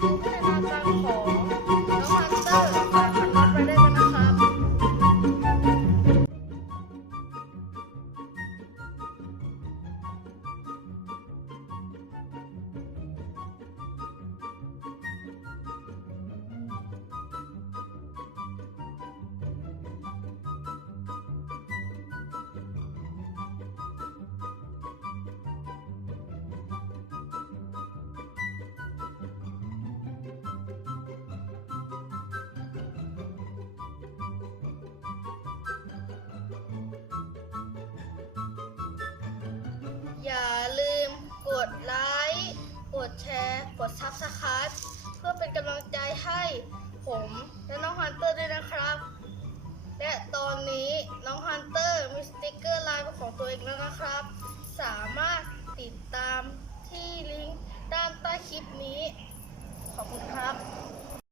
จะมาดูพัฒ กด Subscribe เพื่อเป็นกำลังใจให้ผมและน้องฮันเตอร์ด้วยนะครับ และตอนนี้น้องฮันเตอร์มีสติกเกอร์ไลน์ของตัวเองแล้วนะครับ สามารถติดตามที่ลิงก์ด้านใต้คลิปนี้